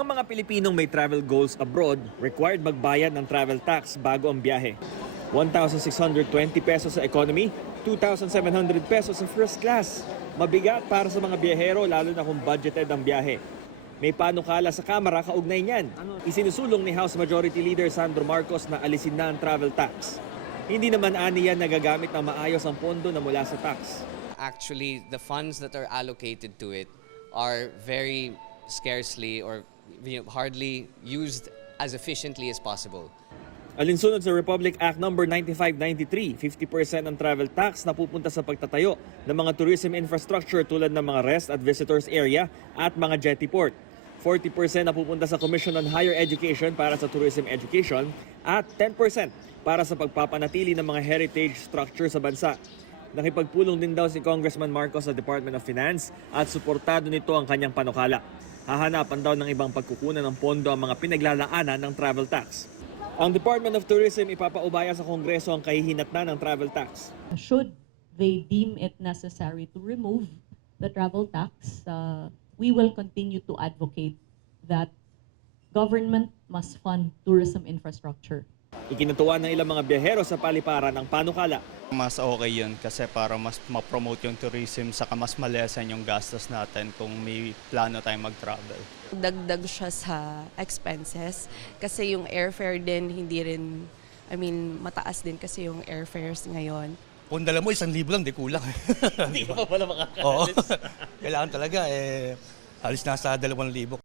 Ang mga Pilipinong may travel goals abroad required magbayad ng travel tax bago ang biyahe. 1,620 pesos sa economy, 2,700 pesos sa first class. Mabigat para sa mga biyahero lalo na kung budgeted ang biyahe. May panukala sa Kamara kaugnay niyan. Isinusulong ni House Majority Leader Sandro Marcos na alisin na ang travel tax. Hindi naman ani yan nagagamit ng maayos ang pondo na mula sa tax. Actually, the funds that are allocated to it are very scarcely or hardly used as efficiently as possible. Alinsunod sa Republic Act No. 9593, 50% ng travel tax na pupunta sa pagtatayo ng mga tourism infrastructure tulad ng mga rest at visitors area at mga jetty port. 40% na pupunta sa Commission on Higher Education para sa tourism education at 10% para sa pagpapanatili ng mga heritage structure sa bansa. Nakipagpulong din daw si Congressman Marcos sa Department of Finance at suportado nito ang kanyang panukala. Hahanapan daw ng ibang pagkukunan ng pondo ang mga pinaglalaanan ng travel tax. Ang Department of Tourism ipapaubaya sa Kongreso ang kahihinatnan ng travel tax. Should they deem it necessary to remove the travel tax, we will continue to advocate that government must fund tourism infrastructure. Ikinatuwa ng ilang mga biyahero sa paliparan ng panukala. Mas okay yun kasi para mas ma-promote yung tourism saka mas malesan yung gastos natin kung may plano tayong mag-travel. Dagdag siya sa expenses kasi yung airfare din hindi rin, mataas din kasi yung airfares ngayon. Kung dala mo 1,000 lang, di kulang. Hindi ka pa pala makakaalis. Oo. Kailangan talaga, alis na sa 2,000.